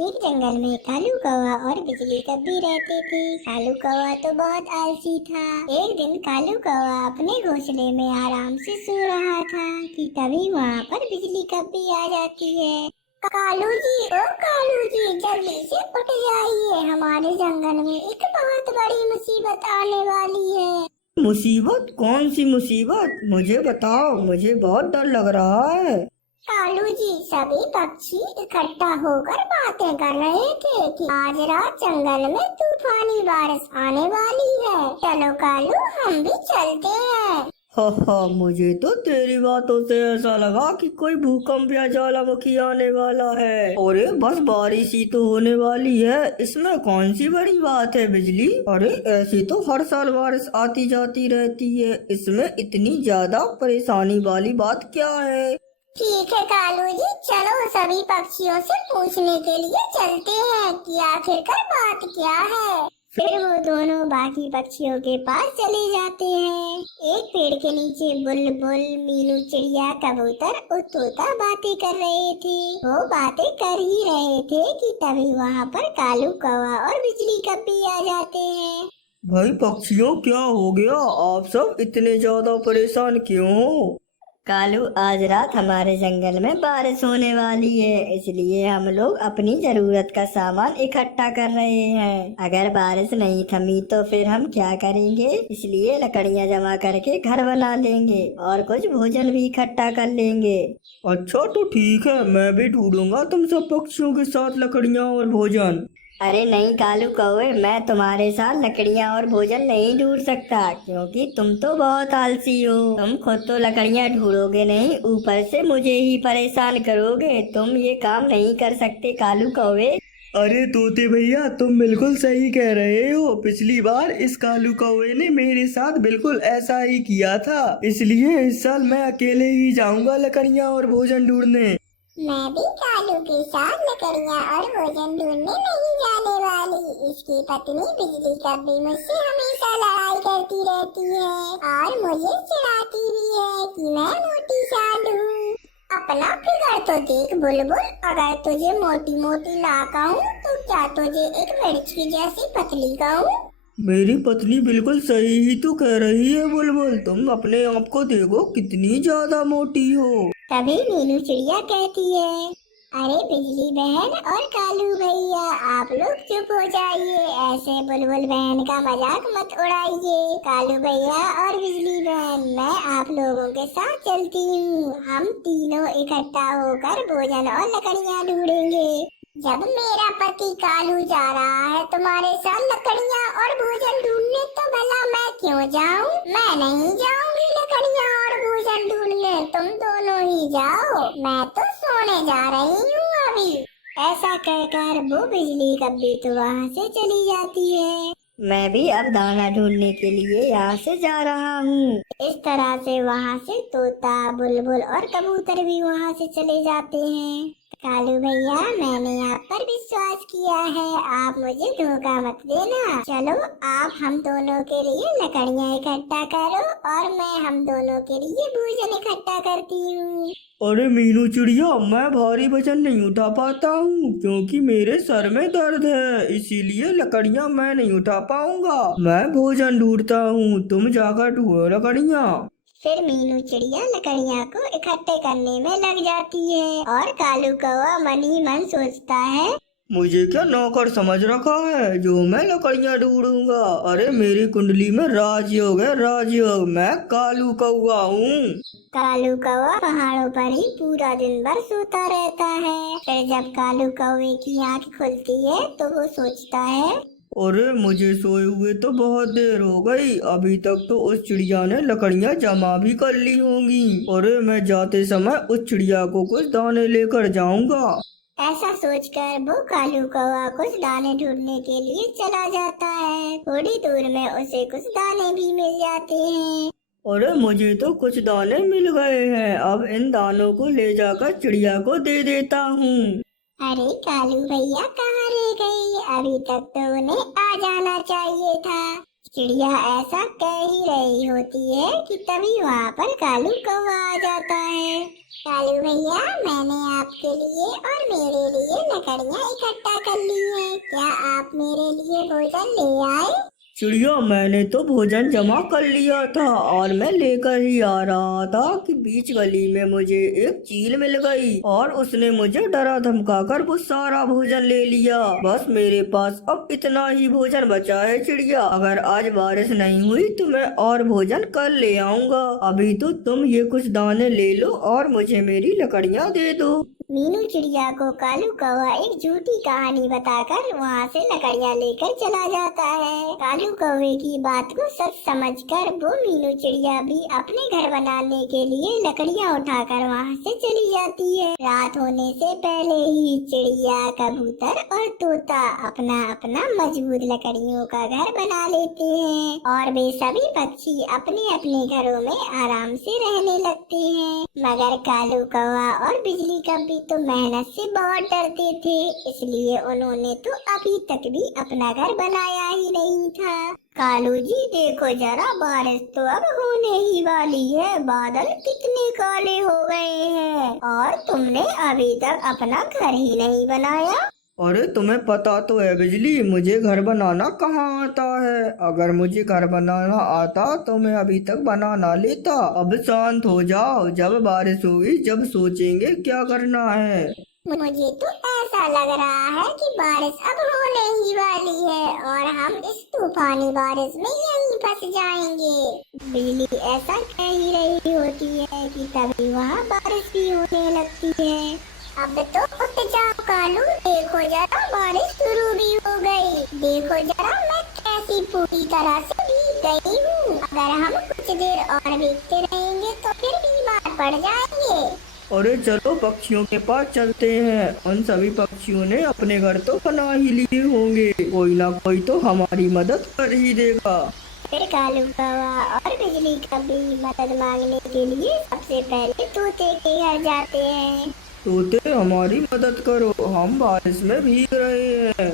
एक जंगल में कालू कौवा और बिजली कब्बी रहते थे। कालू कौवा तो बहुत आलसी था। एक दिन कालू कौवा अपने घोंसले में आराम से सो रहा था कि तभी वहाँ पर बिजली कब्बी आ जाती है। कालू जी, ओ कालू जी, जल्दी से उठ जाइए, हमारे जंगल में एक बहुत बड़ी मुसीबत आने वाली है। मुसीबत? कौन सी मुसीबत? मुझे बताओ, मुझे बहुत डर लग रहा है। कालू जी, सभी पक्षी इकट्ठा होकर बातें कर रहे थे कि आज रात जंगल में तूफानी बारिश आने वाली है। चलो कालू, हम भी चलते हैं। हा, मुझे तो तेरी बातों से ऐसा लगा कि कोई भूकंप या ज्वालामुखी आने वाला है। अरे बस बारिश ही तो होने वाली है, इसमें कौन सी बड़ी बात है बिजली? अरे ऐसी तो हर साल बारिश आती जाती रहती है, इसमें इतनी ज्यादा परेशानी वाली बात क्या है? ठीक है कालू जी, चलो सभी पक्षियों से पूछने के लिए चलते हैं कि आखिरकार बात क्या है। फिर वो दोनों बाकी पक्षियों के पास चले जाते हैं। एक पेड़ के नीचे बुलबुल, मीनू चिड़िया, कबूतर और तोता बातें कर रहे थे। वो बातें कर ही रहे थे कि तभी वहाँ पर कालू कौवा और बिजली कब्बी आ जाते हैं। भाई पक्षियों, क्या हो गया? आप सब इतने ज्यादा परेशान क्यों हो? कालू, आज रात हमारे जंगल में बारिश होने वाली है, इसलिए हम लोग अपनी जरूरत का सामान इकट्ठा कर रहे हैं। अगर बारिश नहीं थमी तो फिर हम क्या करेंगे? इसलिए लकड़ियाँ जमा करके घर बना लेंगे और कुछ भोजन भी इकट्ठा कर लेंगे। अच्छा तो ठीक है, मैं भी ढूंढूंगा तुम सब पक्षियों के साथ लकड़ियाँ और भोजन। अरे नहीं कालू कौवे, मैं तुम्हारे साथ लकड़ियाँ और भोजन नहीं ढूंढ सकता, क्योंकि तुम तो बहुत आलसी हो। तुम खुद तो लकड़ियाँ ढूंढोगे नहीं, ऊपर से मुझे ही परेशान करोगे। तुम ये काम नहीं कर सकते कालू कौवे। अरे तोते भैया, तुम बिल्कुल सही कह रहे हो। पिछली बार इस कालू कौवे ने मेरे साथ बिल्कुल ऐसा ही किया था, इसलिए इस साल मैं अकेले ही जाऊंगा लकड़ियाँ और भोजन ढूंढने। मैं भी कालू के साथ लकड़ियाँ और भोजन ढूंढने नहीं जाने वाली। इसकी पत्नी बिजली कब्बी मुझसे हमेशा लड़ाई करती रहती है और मुझे चिढ़ाती भी है कि मैं मोटी सांड हूँ। अपना फिगर तो देख बुलबुल, अगर तुझे मोटी मोटी ना कहूँ तो क्या तुझे एक मिर्ची जैसी पतली कहूँ? मेरी पत्नी बिल्कुल सही ही तो कह रही है बुलबुल, तुम अपने आप को देखो कितनी ज्यादा मोटी हो। तभी मीनू चिड़िया कहती है, अरे बिजली बहन और कालू भैया, आप लोग चुप हो जाइए, ऐसे बुलबुल बहन का मजाक मत उड़ाइए। कालू भैया और बिजली बहन, मैं आप लोगों के साथ चलती हूँ। हम तीनों इकट्ठा होकर भोजन और लकड़ियाँ ढूंढेंगे। जब मेरा पति कालू जा रहा है तुम्हारे साथ लकड़ियाँ और भोजन ढूंढने, तो भला मैं क्यों जाऊँ? मैं नहीं जाऊँगी लकड़ियाँ और भोजन ढूंढने, तुम दोनों ही जाओ, मैं तो सोने जा रही हूँ अभी। ऐसा कहकर वो बिजली कब्बी तो वहाँ से चली जाती है। मैं भी अब दाना ढूंढने के लिए यहाँ से जा रहा हूँ। इस तरह से वहाँ से तोता, बुलबुल और कबूतर भी वहाँ से चले जाते हैं। कालू भैया, मैंने आप पर विश्वास किया है, आप मुझे धोखा मत देना। चलो आप हम दोनों के लिए लकड़ियाँ इकट्ठा करो और मैं हम दोनों के लिए भोजन इकट्ठा करती हूँ। अरे मीनू चिड़िया, मैं भारी वजन नहीं उठा पाता हूँ क्योंकि मेरे सर में दर्द है, इसीलिए लकड़ियाँ मैं नहीं उठा पाऊंगा। मैं भोजन ढूंढता हूँ, तुम जाकर ढूंढो लकड़ियाँ। फिर मीनू चिड़िया लकड़ियाँ को इकट्ठे करने में लग जाती है और कालू कौवा मन ही मन सोचता है, मुझे क्या नौकर समझ रखा है जो मैं लकड़ियाँ ढूंढूंगा? अरे मेरी कुंडली में राजयोग है, राजयोग। मैं कालू कौवा हूँ। कालू कौवा पहाड़ों पर ही पूरा दिन भर सोता रहता है। फिर जब कालू कौवे की आँख खुलती है तो वो सोचता है, अरे मुझे सोए हुए तो बहुत देर हो गई, अभी तक तो उस चिड़िया ने लकड़ियाँ जमा भी कर ली होंगी। अरे मैं जाते समय उस चिड़िया को कुछ दाने लेकर जाऊंगा। ऐसा सोचकर वो कालू कौवा कुछ दाने ढूंढने के लिए चला जाता है। थोड़ी दूर में उसे कुछ दाने भी मिल जाते हैं। अरे मुझे तो कुछ दाने मिल गए हैं, अब इन दानों को ले जाकर चिड़िया को दे देता हूँ। अरे कालू भैया कहाँ रह गई? अभी तक तो उन्हें आ जाना चाहिए था। चिड़िया ऐसा कह ही रही होती है कि तभी वहाँ पर कालू कौवा आ जाता है। कालू भैया, मैंने आपके लिए और मेरे लिए लकड़ियाँ इकट्ठा कर ली हैं। क्या आप मेरे लिए भोजन ले आए? चिड़िया, मैंने तो भोजन जमा कर लिया था और मैं लेकर ही आ रहा था कि बीच गली में मुझे एक चील मिल गई और उसने मुझे डरा धमका कर वो सारा भोजन ले लिया। बस मेरे पास अब इतना ही भोजन बचा है चिड़िया। अगर आज बारिश नहीं हुई तो मैं और भोजन कल ले आऊंगा। अभी तो तुम ये कुछ दाने ले लो और मुझे मेरी लकड़ियाँ दे दो। मीनू चिड़िया को कालू कौवा एक झूठी कहानी बताकर वहाँ से लकड़ियाँ लेकर चला जाता है। कालू कौवे की बात को सच समझकर वो मीनू चिड़िया भी अपने घर बनाने के लिए लकड़ियाँ उठाकर वहाँ से चली जाती है। रात होने से पहले ही चिड़िया, कबूतर और तोता अपना अपना मजबूत लकड़ियों का घर बना लेते हैं और वे सभी पक्षी अपने अपने घरों में आराम से रहने लगते हैं। मगर कालू कौवा और बिजली कभी तो मेहनत से बहुत डरते थे, इसलिए उन्होंने तो अभी तक भी अपना घर बनाया ही नहीं था। कालू जी, देखो जरा, बारिश तो अब होने ही वाली है। बादल कितने काले हो गए हैं और तुमने अभी तक अपना घर ही नहीं बनाया। अरे तुम्हें पता तो है बिजली, मुझे घर बनाना कहाँ आता है। अगर मुझे घर बनाना आता तो मैं अभी तक बना ना लेता। अब शांत हो जाओ, जब बारिश होगी जब सोचेंगे क्या करना है। मुझे तो ऐसा लग रहा है कि बारिश अब होने ही वाली है और हम इस तूफानी बारिश में यहीं फंस जाएंगे। बिजली ऐसा कह ही रही होती है कि तभी वहाँ बारिश भी होने लगती है। अब तो उठ जाओ कालू, देखो जरा, बारिश शुरू भी हो गई। देखो जरा, मैं कैसी पूरी तरह से भीग गई हूँ। अगर हम कुछ देर और भीगते रहेंगे तो फिर बीमार पड़ जाएंगे। अरे चलो पक्षियों के पास चलते हैं। उन सभी पक्षियों ने अपने घर तो बना ही लिए होंगे, कोई ना कोई तो हमारी मदद कर ही देगा। फिर कालू कौवा और बिजली कभी मदद मांगने के लिए सबसे पहले तोते के घर जाते हैं। तोते, हमारी मदद करो, हम बारिश में भीग रहे हैं।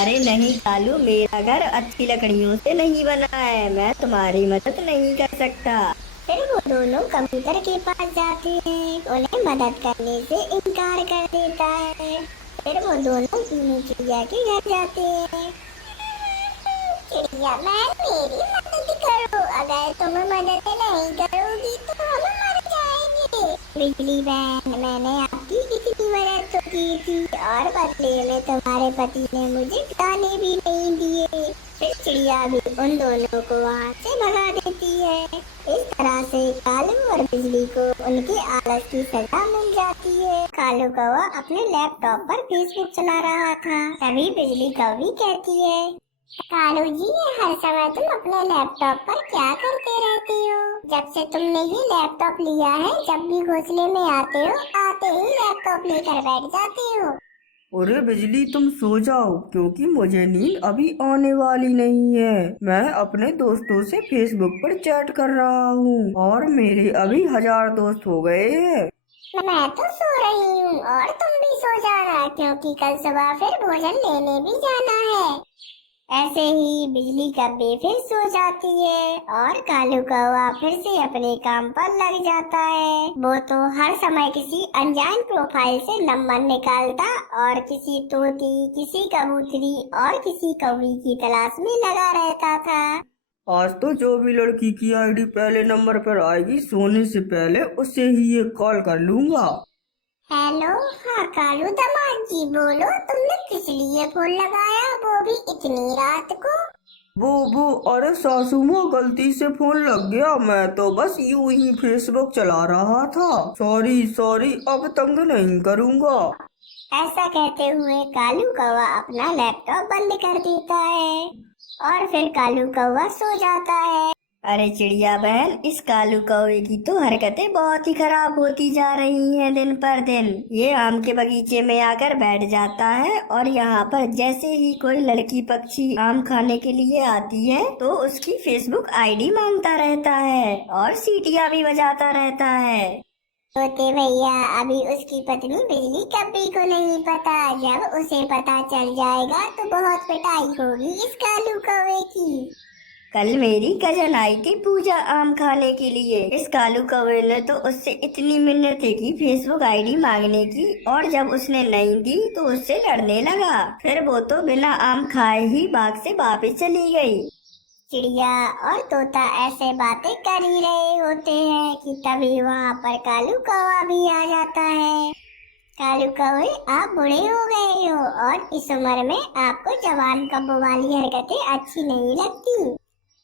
अरे नहीं कालू, मेरा घर अच्छी लकड़ियों से नहीं बना है, मैं तुम्हारी मदद नहीं कर सकता। फिर वो दोनों कबूतर के पास जाते हैं, उन्हें मदद करने से इनकार कर देता है। फिर वो दोनों मीनू चिड़िया के घर जाते हैं। चिड़िया बहन, मेरी मदद करो, अगर तुम मदद नहीं करोगी तो हम मर जाएंगे। बिजली बहन, मैंने आपकी इतनी मदद तो की थी और बदले में तुम्हारे पति ने मुझे दाने भी नहीं दिए। फिर चिड़िया भी उन दोनों को वहाँ से भगा देती है। इस तरह से कालू और बिजली को उनके आलस की सजा मिल जाती है। कालू कौवा अपने लैपटॉप पर फेसबुक चला रहा था, तभी बिजली कौवी कहती है, कालू जी, हर समय तुम अपने लैपटॉप पर क्या करते रहते हो? जब से तुमने ये लैपटॉप लिया है, जब भी घोंसले में आते हो, आते ही लैपटॉप लेकर बैठ जाते हो। अरे बिजली, तुम सो जाओ, क्योंकि मुझे नींद अभी आने वाली नहीं है। मैं अपने दोस्तों से फेसबुक पर चैट कर रहा हूँ और मेरे अभी 1000 दोस्त हो गए हैं। मैं तो सो रही हूँ और तुम भी सो जाना, क्योंकि कल सुबह फिर भोजन लेने भी जाना है। ऐसे ही बिजली कभी फिर सो जाती है और कालू कौवा फिर से अपने काम पर लग जाता है। वो तो हर समय किसी अनजान प्रोफाइल से नंबर निकालता और किसी तोती, किसी कबूतरी और किसी कौवी की तलाश में लगा रहता था। आज तो जो भी लड़की की आईडी पहले नंबर पर आएगी, सोने से पहले उसे ही ये कॉल कर लूंगा। हेलो, हाँ कालू दामाद जी, बोलो, तुमने किस लिए फोन लगाया, वो भी इतनी रात को? वो अरे सासू माँ, गलती से फोन लग गया। मैं तो बस यूं ही फेसबुक चला रहा था। सॉरी, अब तंग नहीं करूँगा। ऐसा कहते हुए कालू कौवा अपना लैपटॉप बंद कर देता है और फिर कालू कौवा सो जाता है। अरे चिड़िया बहन, इस कालू कौवे की तो हरकतें बहुत ही खराब होती जा रही हैं दिन पर दिन। ये आम के बगीचे में आकर बैठ जाता है और यहाँ पर जैसे ही कोई लड़की पक्षी आम खाने के लिए आती है तो उसकी फेसबुक आईडी मांगता रहता है और सीटियाँ भी बजाता रहता है। तोते भैया, अभी उसकी पत्नी बिजली कभी को नहीं पता। जब उसे पता चल जाएगा तो बहुत पिटाई होगी इस कालू कौवे की। कल मेरी कजन आई थी पूजा आम खाने के लिए। इस कालू कौवे ने तो उससे इतनी मिन्नतें की फेसबुक आईडी मांगने की, और जब उसने नहीं दी तो उससे लड़ने लगा। फिर वो तो बिना आम खाए ही बाग से वापस चली गई। चिड़िया और तोता ऐसे बातें कर ही रहे होते हैं कि तभी वहाँ पर कालू कौवा भी आ जाता है। कालू कौवे, आप बूढ़े हो गए हो और इस उम्र में आपको जवान कौवों वाली हरकतें अच्छी नहीं लगती।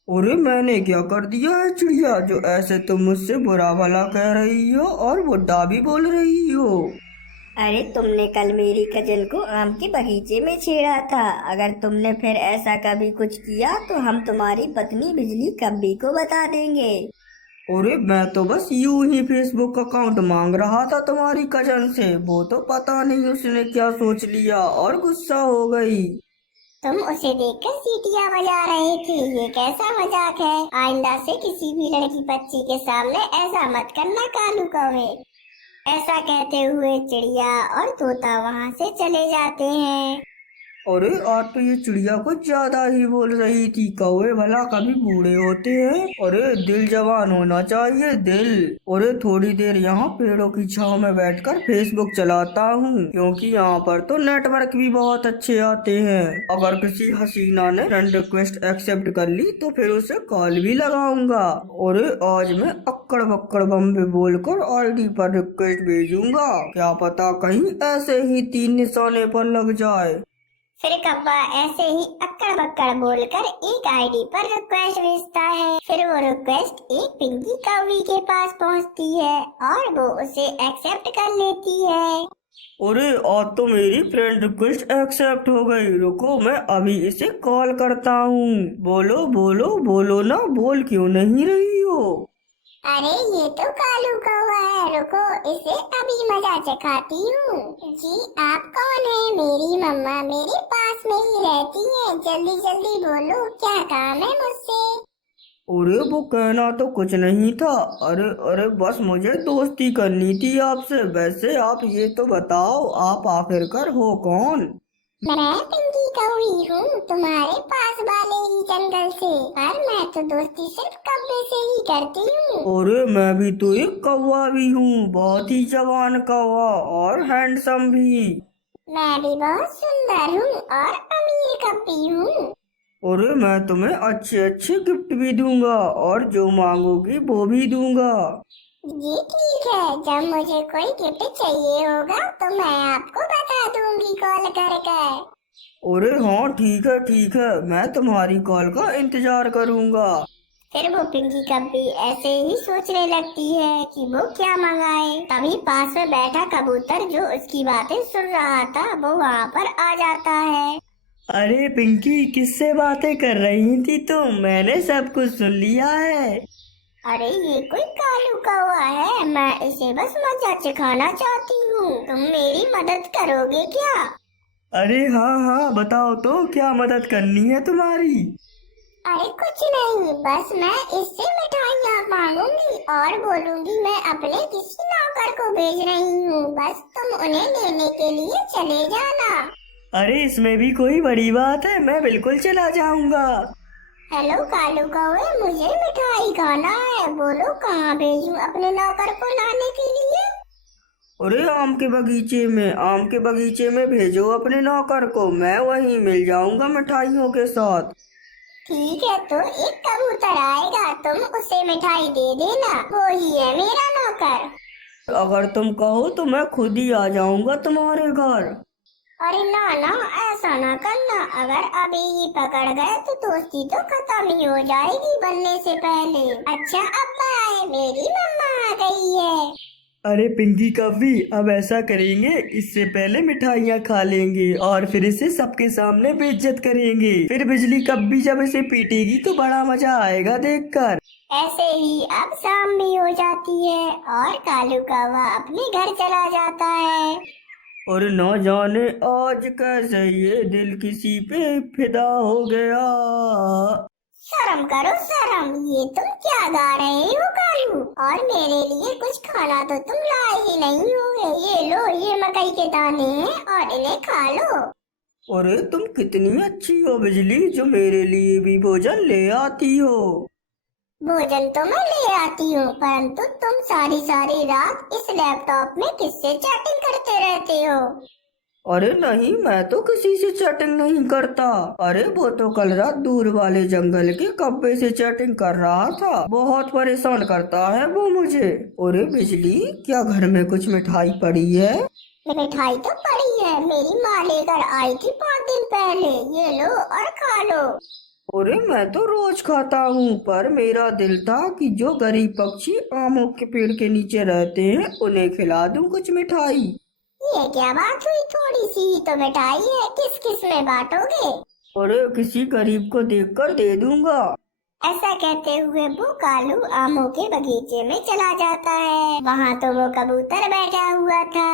अरे मैंने क्या कर दिया है चिड़िया, जो ऐसे तुम मुझसे बुरा भला कह रही हो और बुड्ढा भी बोल रही हो। अरे तुमने कल मेरी कजन को आम के बगीचे में छेड़ा था। अगर तुमने फिर ऐसा कभी कुछ किया तो हम तुम्हारी पत्नी बिजली कब्बी को बता देंगे। अरे मैं तो बस यूं ही फेसबुक अकाउंट मांग रहा था तुम्हारी कजन से, वो तो पता नहीं उसने क्या सोच लिया और गुस्सा हो गई। तुम उसे देखकर सीटियाँ बजा रहे थे, ये कैसा मजाक है। आइंदा से किसी भी लड़की बच्ची के सामने ऐसा मत करना कालू कौवे। ऐसा कहते हुए चिड़िया और तोता वहाँ से चले जाते हैं। अरे आज तो ये चिड़िया कुछ ज्यादा ही बोल रही थी। कौवे भला कभी बूढ़े होते हैं? अरे दिल जवान होना चाहिए, दिल। अरे थोड़ी देर यहाँ पेड़ों की छांव में बैठकर फेसबुक चलाता हूँ, क्योंकि यहाँ पर तो नेटवर्क भी बहुत अच्छे आते हैं। अगर किसी हसीना ने फ्रेंड रिक्वेस्ट एक्सेप्ट कर ली तो फिर उसे कॉल भी लगाऊंगा। अरे आज मैं अक्कड़ बक्कड़ बम्बे बोलकर आईडी पर रिक्वेस्ट भेजूंगा, क्या पता कहीं ऐसे ही 3 निशाने पर लग जाए। फिर कौवा ऐसे ही अक्कड़ बक्कड़ बोलकर एक आईडी पर रिक्वेस्ट भेजता है। फिर वो रिक्वेस्ट एक पिंकी कौवी के पास पहुंचती है और वो उसे एक्सेप्ट कर लेती है। अरे आज तो मेरी फ्रेंड रिक्वेस्ट एक्सेप्ट हो गई। रुको मैं अभी इसे कॉल करता हूँ। बोलो बोलो बोलो ना, बोल क्यों नहीं रही हो? अरे ये तो कालू कौवा है, रुको इसे अभी मजा चखाती हूँ। जी आप कौन है? मेरी मम्मा मेरे पास में ही रहती है, जल्दी जल्दी बोलो क्या काम है मुझसे। अरे वो कहना तो कुछ नहीं था। अरे अरे बस मुझे दोस्ती करनी थी आपसे। वैसे आप ये तो बताओ, आप आखिरकार हो कौन? मैं पिंकी कौवी हूँ, तुम्हारे पास वाले ही जंगल से। पर मैं तो दोस्ती सिर्फ कौवे से ही करती हूँ। अरे मैं भी तो एक कौवा भी हूँ, बहुत ही जवान कौवा और हैंडसम भी। मैं भी बहुत सुंदर हूँ और अमीर कौवी हूँ। अरे मैं तुम्हें अच्छे अच्छे गिफ्ट भी दूंगा और जो मांगोगी वो भी दूंगा। जी ठीक है, जब मुझे कोई गिफ्ट चाहिए होगा तो मैं आपको बता दूंगी कॉल कर। अरे हाँ ठीक है, मैं तुम्हारी कॉल का इंतजार करूंगा। फिर वो पिंकी कब्बी ऐसे ही सोचने लगती है कि वो क्या मंगाए। तभी पास में बैठा कबूतर जो उसकी बातें सुन रहा था वो वहाँ पर आ जाता है। अरे पिंकी, किससे बातें कर रही थी तुम? मैंने सब कुछ सुन लिया है। अरे ये कोई कालू कौवा है, मैं इसे बस मजा चखाना चाहती हूँ, तुम मेरी मदद करोगे क्या? अरे हाँ बताओ तो, क्या मदद करनी है तुम्हारी? अरे कुछ नहीं, बस मैं इससे मिठाइयाँ मांगूंगी और बोलूंगी मैं अपने किसी नौकर को भेज रही हूँ, बस तुम उन्हें लेने के लिए चले जाना। अरे इसमें भी कोई बड़ी बात है, मैं बिल्कुल चला जाऊंगा। हेलो कालू कौवे, मुझे मिठाई खाना है, बोलो कहाँ भेजूं अपने नौकर को लाने के लिए? अरे आम के बगीचे में भेजो अपने नौकर को, मैं वहीं मिल जाऊंगा मिठाइयों के साथ। ठीक है, तो एक कबूतर आएगा, तुम उसे मिठाई दे देना, वो ही है मेरा नौकर। अगर तुम कहो तो मैं खुद ही आ जाऊंगा तुम्हारे घर। अरे ना ना, ऐसा ना करना, अगर अभी ही पकड़ गए तो दोस्ती तो खत्म ही हो जाएगी बनने से पहले। अच्छा अब आए, मेरी मम्मा आ गई है। अरे पिंकी कव्वी, अब ऐसा करेंगे, इससे पहले मिठाइयाँ खा लेंगे और फिर इसे सबके सामने बेइज्जत करेंगे। फिर बिजली कव्वी जब इसे पीटेगी तो बड़ा मजा आएगा देखकर। ऐसे ही अब शाम भी हो जाती है और कालू कौवा अपने घर चला जाता है। और न जाने आज कैसे ये दिल किसी पे फिदा हो गया। शर्म करो शर्म, ये तुम क्या गा रहे हो कालू? और मेरे लिए कुछ खाना तो तुम लाए ही नहीं होगे। ये लो, ये मकई के दाने हैं और इन्हें खा लो। अरे तुम कितनी अच्छी हो बिजली, जो मेरे लिए भी भोजन ले आती हो। भोजन तो मैं ले आती हूँ, परंतु तुम सारी सारी रात इस लैपटॉप में किससे चैटिंग करते रहते हो? अरे नहीं, मैं तो किसी से चैटिंग नहीं करता। अरे वो तो कल रात दूर वाले जंगल के कब्बे से चैटिंग कर रहा था। बहुत परेशान करता है वो मुझे। अरे बिजली, क्या घर में कुछ मिठाई पड़ी है? मिठाई तो पड़ी है, मेरी माँ लेकर आई थी 5 दिन पहले। ये लो और खा लो। अरे मैं तो रोज खाता हूँ, पर मेरा दिल था कि जो गरीब पक्षी आमों के पेड़ के नीचे रहते हैं उन्हें खिला दूं कुछ मिठाई। ये क्या बात हुई? थोड़ी सी तो मिठाई है, किस किस में बांटोगे? अरे किसी गरीब को देखकर दे दूंगा। ऐसा कहते हुए वो कालू आमों के बगीचे में चला जाता है। वहाँ तो वो कबूतर बैठा हुआ था।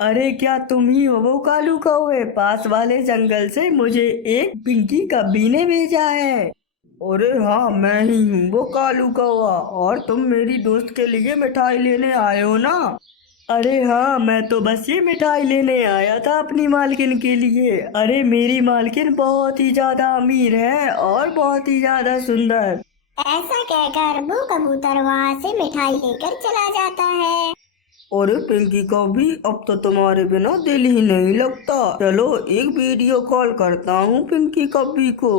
अरे क्या तुम ही हो वो कालू कौवे? पास वाले जंगल से मुझे एक पिंकी कब्बी ने भेजा है। अरे हाँ, मैं ही हूँ वो कालू कौवा। और तुम मेरी दोस्त के लिए मिठाई लेने आए हो ना? अरे हाँ, मैं तो बस ये मिठाई लेने आया था अपनी मालकिन के लिए। अरे मेरी मालकिन बहुत ही ज्यादा अमीर है और बहुत ही ज्यादा सुंदर। ऐसा कहकर वो कबूतर वहाँ से मिठाई लेकर चला जाता है। अरे पिंकी कब्बी, अब तो तुम्हारे बिना दिल ही नहीं लगता। चलो एक वीडियो कॉल करता हूँ पिंकी कब्बी को।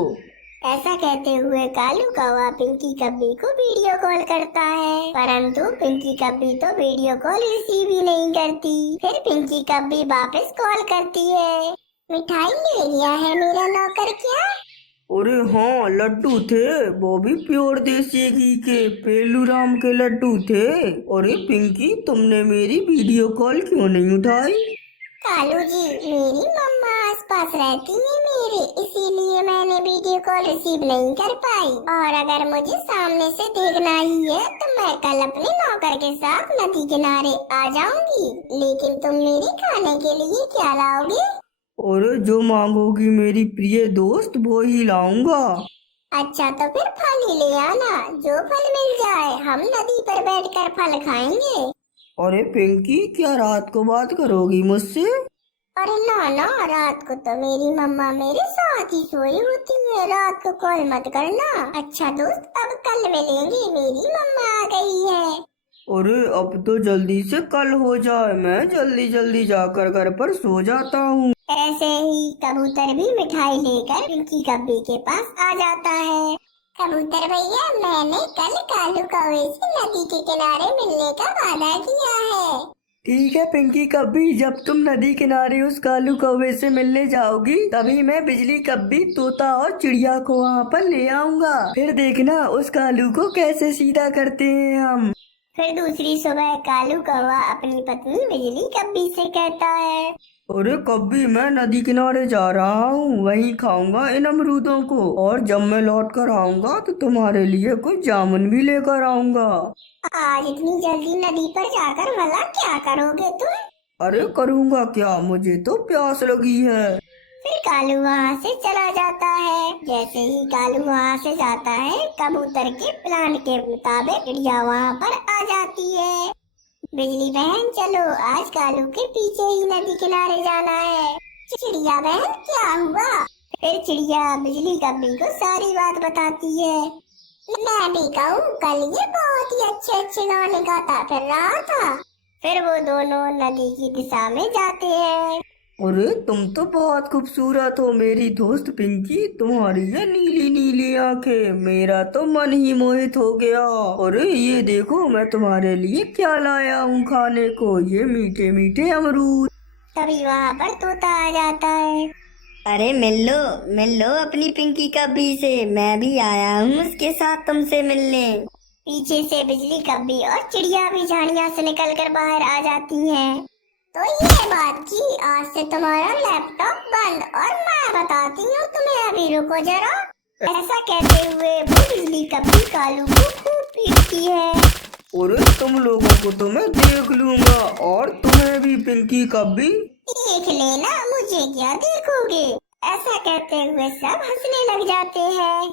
ऐसा कहते हुए कालू कौवा पिंकी कब्बी को वीडियो कॉल करता है, परंतु पिंकी कब्बी तो वीडियो कॉल रिसीव ही नहीं करती। फिर पिंकी कब्बी वापस कॉल करती है। मिठाई ले लिया है मेरा नौकर क्या? अरे हाँ, लड्डू थे, वो भी प्योर देसी घी के पेलूराम के लड्डू थे। अरे पिंकी, तुमने मेरी वीडियो कॉल क्यों नहीं उठाई? कालू जी, मेरी मम्मा आसपास रहती है मेरे, इसीलिए मैंने वीडियो कॉल रिसीव नहीं कर पाई। और अगर मुझे सामने से देखना ही है तो मैं कल अपने नौकर के साथ नदी किनारे आ जाऊंगी। लेकिन तुम मेरी खाने के लिए क्या लाओगे? अरे जो मांगोगी मेरी प्रिय दोस्त वो ही लाऊंगा। अच्छा तो फिर फल ही ले आना, जो फल मिल जाए। हम नदी पर बैठकर फल खाएंगे। अरे पिंकी, क्या रात को बात करोगी मुझसे? अरे ना ना, रात को तो मेरी मम्मा मेरे साथ ही सोई होती है, रात को कॉल मत करना। अच्छा दोस्त, अब कल मिलेंगे, मेरी मम्मा आ गई है। अरे अब तो जल्दी से कल हो जाए, मैं जल्दी जल्दी जाकर घर पर सो जाता हूँ। ऐसे ही कबूतर भी मिठाई लेकर पिंकी कब्बी के पास आ जाता है। कबूतर भैया, मैंने कल कालू कौवे से नदी के किनारे मिलने का वादा किया है। ठीक है पिंकी कब्बी, जब तुम नदी किनारे उस कालू कौवे से मिलने जाओगी तभी मैं बिजली कब्बी, तोता और चिड़िया को वहाँ पर ले आऊंगा। फिर देखना उस कालू को कैसे सीधा करते हैं हम। फिर दूसरी सुबह कालू कौवा अपनी पत्नी बिजली कब्बी से कहता है, अरे कब्बी, मैं नदी किनारे जा रहा हूँ, वहीं खाऊंगा इन अमरूदों को, और जब मैं लौट कर आऊंगा तो तुम्हारे लिए कुछ जामुन भी लेकर आऊंगा। आज इतनी जल्दी नदी पर जाकर भला क्या करोगे तुम? अरे करूँगा क्या, मुझे तो प्यास लगी है। फिर कालू वहाँ से चला जाता है। जैसे ही कालू वहाँ से जाता है, कबूतर के प्लान के मुताबिक चिड़िया वहाँ पर आ जाती है। बिजली बहन, चलो आज कालू के पीछे ही नदी किनारे जाना है। चिड़िया बहन, क्या हुआ? फिर चिड़िया बिजली कब्बी को सारी बात बताती है। मैं भी कहूँ, कल ये बहुत ही अच्छे अच्छे गाने गाता फिर रहा था। फिर वो दोनों नदी की दिशा में जाते हैं। अरे तुम तो बहुत खूबसूरत हो मेरी दोस्त पिंकी, तुम्हारी ये नीली नीली आंखें, मेरा तो मन ही मोहित हो गया। अरे ये देखो, मैं तुम्हारे लिए क्या लाया हूँ खाने को, ये मीठे मीठे अमरूद। तभी वहाँ पर तोता आ जाता है। अरे मिल लो अपनी पिंकी कब्बी से, मैं भी आया हूँ उसके साथ तुमसे मिलने। पीछे से बिजली कब्बी और चिड़िया भी झाड़ियाँ से निकलकर बाहर आ जाती हैं। तो ये बात की, आज से तुम्हारा लैपटॉप बंद, और मैं बताती हूँ तुम्हें, अभी रुको जरा। ऐसा कहते हुए वो बिजली कब्बी कालू को खूब पीटती है। अरे तुम लोगों को तो मैं देख लूंगा, और तुम्हें भी पिंकी कब्बी। देख लेना, मुझे क्या देखोगे। ऐसा कहते हुए सब हंसने लग जाते हैं।